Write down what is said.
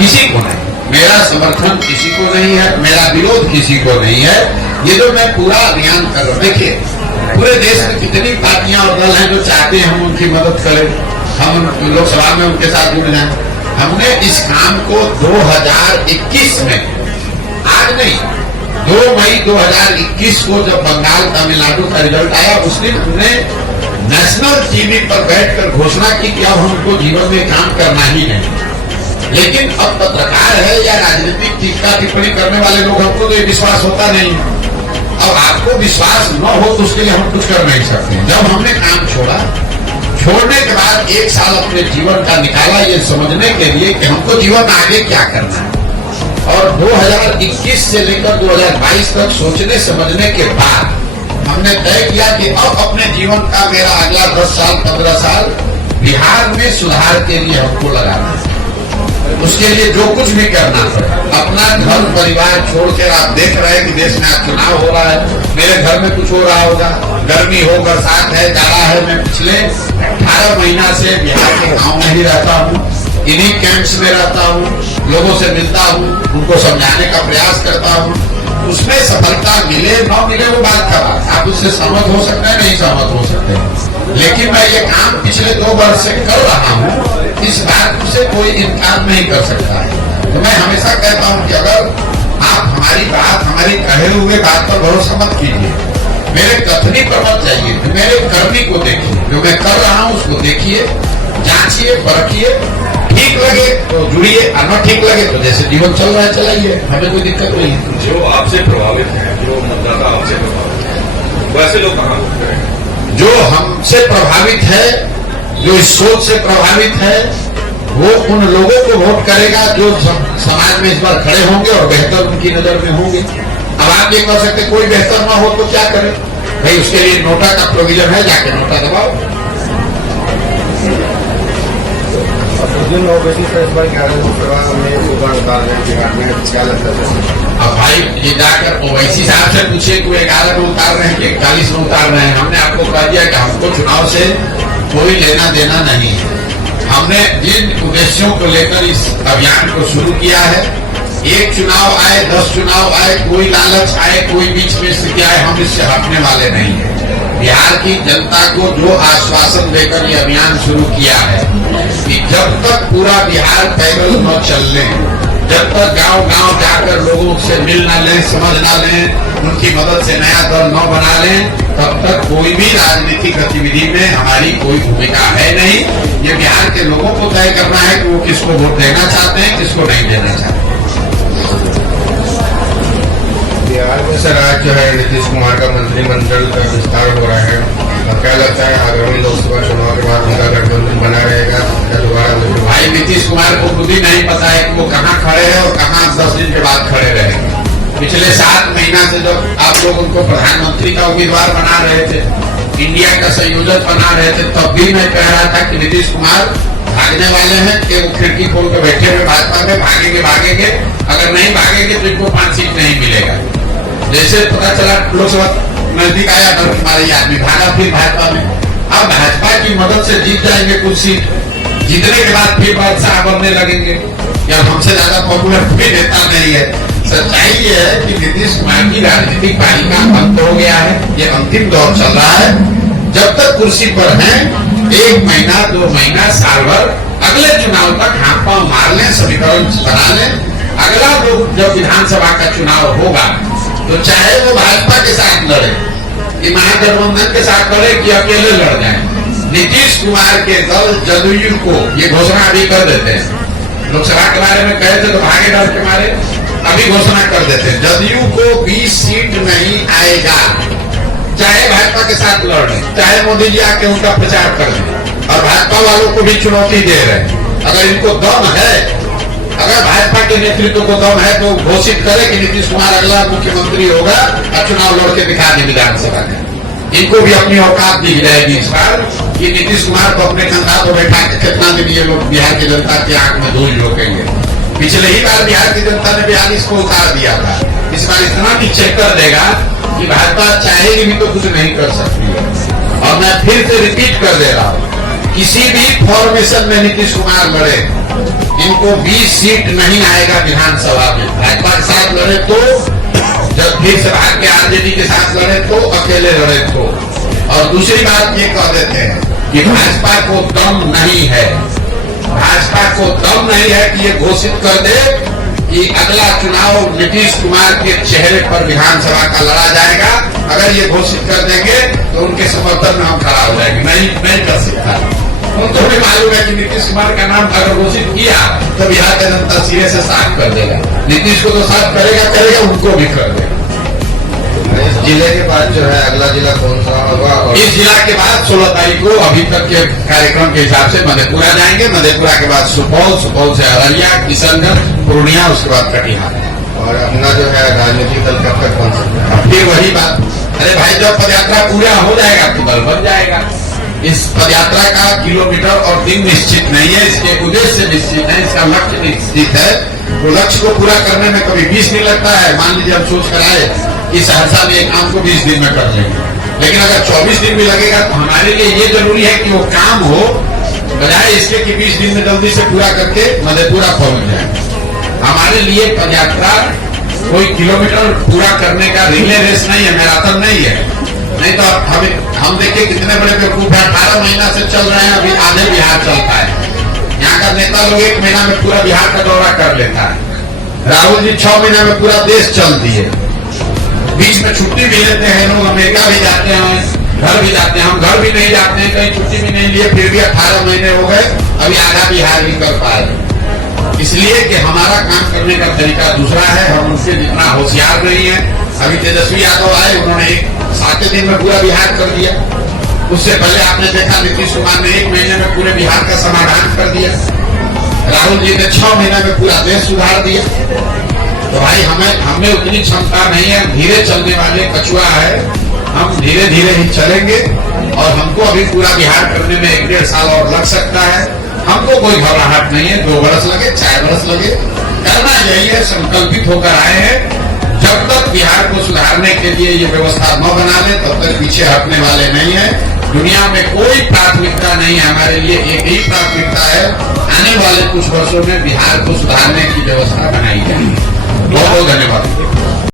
किसी को नहीं, मेरा समर्थन किसी को नहीं है, मेरा विरोध किसी को नहीं है। ये जो मैं पूरा अभियान कर रहा हूँ, देखिए पूरे देश में कितनी पार्टियां और दल हैं जो चाहते हैं हम उनकी मदद करें, हम लोकसभा में उनके साथ जुड़ जाएं। हमने इस काम को 2021 में, आज नहीं, 2 मई 2021 को जब बंगाल तमिलनाडु का रिजल्ट आया, उस दिन हमने नेशनल टीवी पर बैठकर घोषणा की कि अब हमको जीवन में काम करना ही नहीं। लेकिन अब पत्रकार है या राजनीतिक टीका टिप्पणी करने वाले लोग, हमको तो ये विश्वास होता नहीं। अब आपको विश्वास न हो तो उसके लिए हम कुछ कर नहीं सकते। जब हमने काम छोड़ा, छोड़ने के बाद 1 साल अपने जीवन का निकाला ये समझने के लिए कि हमको जीवन में आगे क्या करना है। और 2021 से लेकर 2022 तक सोचने समझने के बाद हमने तय किया कि अब अपने जीवन का मेरा अगला 10 साल 15 साल बिहार में सुधार के लिए हमको लगाना है। उसके लिए जो कुछ भी करना पड़े, अपना घर परिवार छोड़कर, आप देख रहे हैं कि देश में आज चुनाव हो रहा है, मेरे घर में कुछ हो रहा होगा, गर्मी हो, बरसात है, जाड़ा है। मैं पिछले 18 महीना से बिहार के गांव में ही रहता हूँ, इन्हीं कैंप्स में रहता हूँ, लोगों से मिलता हूँ, उनको समझाने का प्रयास करता हूँ। उसमें सफलता मिले न मिले वो बात का बात, आप उससे सहमत हो सकते हैं, नहीं सहमत हो सकते, लेकिन मैं ये काम पिछले 2 वर्ष से कर रहा हूँ, इस बात से कोई इनकार नहीं कर सकता है। तो मैं हमेशा कहता हूँ कि अगर आप हमारी बात, हमारी कहे हुए बात पर भरोसा मत कीजिए, मेरे कथनी पर मत जाइए, मेरे करनी को देखिए, जो मैं कर रहा हूँ उसको देखिए, जांचिए, परखिए, ठीक लगे तो जुड़िए, और न ठीक लगे तो जैसे जीवन चल रहा है चलाइए, हमें कोई दिक्कत नहीं है। जो आपसे प्रभावित है, जो मतदाता आपसे प्रभावित है, वैसे लोग कहाँ वोट करेंगे? जो हमसे प्रभावित है, जो इस सोच से प्रभावित है, वो उन लोगों को वोट करेगा जो समाज में इस बार खड़े होंगे और बेहतर उनकी नजर में होंगे। अब आप ये कह सकते कोई बेहतर ना हो तो क्या करें भाई, उसके लिए नोटा का प्रोविजन है, जाके नोटा दबाओ। अब भाई ये जाकर ओवैसी साहब से पूछे कि 11 में उतार रहे हैं कि 41 में उतार रहे हैं। हमने आपको कह दिया कि हमको चुनाव से कोई लेना देना नहीं है। हमने जिन उद्देश्यों को लेकर इस अभियान को शुरू किया है, एक चुनाव आए 10 चुनाव आए, कोई लालच आए, कोई बीच में स्थिति आए, हम इससे हटने वाले नहीं है। बिहार की जनता को जो आश्वासन देकर ये अभियान शुरू किया है कि जब तक पूरा बिहार पैदल न चल ले, जब तक गांव-गांव जाकर लोगों से मिल ना लें, समझ ना लें, उनकी मदद से नया दल न बना लें, तब तक कोई भी राजनीतिक गतिविधि में हमारी कोई भूमिका है नहीं। ये बिहार के लोगों को तय करना है कि वो किसको वोट देना चाहते हैं, किसको नहीं देना चाहते। बिहार में सर आज जो है नीतीश कुमार का मंत्रिमंडल का विस्तार हो रहा है, और क्या लगता है आगामी लोकसभा चुनाव के बाद उनका गठबंधन बना रहेगा या दोबारा? भाई नीतीश कुमार को खुद ही नहीं पता है कि वो कहाँ खड़े हैं और कहाँ 10 दिन के बाद खड़े रहेंगे। पिछले 7 महीना से जब आप लोग उनको प्रधानमंत्री का उम्मीदवार बना रहे थे, इंडिया का संयोजक बना रहे थे, तब भी मैं कह रहा था कि नीतीश कुमार भागने वाले हैं कि वो खिड़की खोल के बैठे हुए भाजपा में भागेंगे, अगर नहीं भागेंगे तो इनको 5 सीट नहीं मिलेगा। जैसे पता चला लोकसभा नजदीक आया, डर हमारे आदमी भागा फिर भाजपा में। अब भाजपा की मदद से जीत जाएंगे कुछ सीट, जीतने के बाद फिर बादशाह बनने लगेंगे, या हमसे ज्यादा पॉपुलर कोई नेता नहीं है। सच्चाई ये है कि नीतीश कुमार की राजनीतिक पारी का अंत हो गया है, ये अंतिम दौर चल रहा है। जब तक कुर्सी पर हैं, 1 महीना 2 महीना साल भर, अगले चुनाव तक हाथ पांव मार लें, समीकरण बना लें। अगला लोग जब विधानसभा का चुनाव होगा तो चाहे वो भाजपा के साथ लड़े, कि महागठबंधन के साथ लड़े, कि अकेले लड़ जाए, नीतीश कुमार के दल जदयू को ये घोषणा अभी कर देते हैं। लोकसभा के बारे में कहे थे तो भागे डर के मारे, अभी घोषणा कर देते हैं जदयू को 20 सीट नहीं आएगा, चाहे भाजपा के साथ लड़े, चाहे मोदी जी आके उनका प्रचार कर दें। और भाजपा वालों को भी चुनौती दे रहे हैं, अगर इनको दम है, अगर भाजपा के नेतृत्व को दम है तो घोषित करे कि नीतीश कुमार अगला मुख्यमंत्री होगा और चुनाव लड़ के दिखा दे विधानसभा में। इनको भी अपनी औकात दिख जाएगी इस बार कि नीतीश कुमार को अपने कंधा को बैठा के कितना दिन ये लोग बिहार की जनता की आंख में धूल झोंकेंगे। पिछले ही बार बिहार की जनता ने 42 को उतार दिया था, इस बार इतना नीचे कर देगा कि भाजपा चाहेगी भी तो कुछ नहीं कर सकती है। और मैं फिर से रिपीट कर दे रहा हूँ, किसी भी फॉर्मेशन में नीतीश कुमार लड़े, इनको 20 सीट नहीं आएगा विधानसभा में। भाजपा के साथ लड़े तो, जब फिर से भाग के आरजेडी के साथ लड़े तो, अकेले लड़े तो। और दूसरी बात ये कह देते हैं कि भाजपा को दम नहीं है, भाजपा को दम नहीं है कि ये घोषित कर दे कि अगला चुनाव नीतीश कुमार के चेहरे पर विधानसभा का लड़ा जाएगा। अगर ये घोषित कर देंगे तो उनके समर्थन में हम खड़ा हो जाएंगे। नहीं कर सकता। उनको भी मालूम है कि नीतीश कुमार का नाम अगर घोषित किया तो बिहार का जनता सिरे से साफ कर देगा। नीतीश को तो साफ करेगा, उनको भी कर देगा। इस जिले के बाद जो है अगला जिला कौन सा होगा? और इस जिला के बाद 16 तारीख को अभी तक के कार्यक्रम के हिसाब से मधेपुरा जाएंगे, मधेपुरा के बाद सुपौल, सुपौल से अररिया, किशनगंज, पूर्णिया, उसके बाद कटिहार। और अपना जो है राजनीतिक दल कब तक बन सकता है? फिर वही बात, अरे भाई जब पदयात्रा पूरा हो जाएगा तो दल बन जाएगा। इस पदयात्रा का किलोमीटर और दिन निश्चित नहीं है, इसके उद्देश्य निश्चित है, इसका लक्ष्य निश्चित है। वो लक्ष्य को पूरा करने में कभी 20 दिन लगता है। मान लीजिए हम सोच कर आए कि सहरसा में एक काम को 20 दिन में कर लेंगे, लेकिन अगर 24 दिन भी लगेगा तो हमारे लिए ये जरूरी है कि वो काम हो, बजाय इसके कि 20 दिन में जल्दी से पूरा करके मधेपुरा पहुंच जाए। हमारे लिए पदयात्रा कोई किलोमीटर पूरा करने का रिले रेस नहीं है, मैराथन नहीं है। नहीं तो हम देखिए कितने बड़े बेवकूफ है, 18 महीना से चल रहे हैं, अभी आधे बिहार चलता है। यहाँ का नेता लोग 1 महीना में पूरा बिहार का दौरा कर लेता है। राहुल जी 6 महीना में पूरा देश चल दिए। बीच में छुट्टी भी लेते हैं लोग, अमेरिका भी जाते हैं, घर भी जाते हैं। हम घर भी नहीं जाते हैं, कहीं छुट्टी भी नहीं लिए, फिर भी 18 महीने हो गए, अभी आधा बिहार भी कर पाए। इसलिए कि हमारा काम करने का तरीका दूसरा है, हम उनसे जितना होशियार नहीं है। अभी तेजस्वी यादव आए, उन्होंने 7 दिन में पूरा बिहार कर दिया। उससे पहले आपने देखा नीतीश कुमार ने 1 महीने में पूरे बिहार का समाधान कर दिया। राहुल जी ने 6 महीने में पूरा देश सुधार दिया। तो भाई हमें उतनी क्षमता नहीं है, धीरे चलने वाले कछुआ है, हम धीरे धीरे ही चलेंगे। और हमको अभी पूरा बिहार करने में 1-1.5 साल और लग सकता है। हमको कोई घबराहट नहीं है, 2 बरस लगे, 4 बरस लगे, करना यही है, संकल्पित होकर आए हैं। जब तक बिहार को सुधारने के लिए ये व्यवस्था न बना ले तब तक पीछे हटने वाले नहीं है। दुनिया में कोई प्राथमिकता नहीं है, हमारे लिए एक ही प्राथमिकता है, आने वाले कुछ वर्षों में बिहार को सुधारने की व्यवस्था बनाई जाएगी। बहुत बहुत धन्यवाद।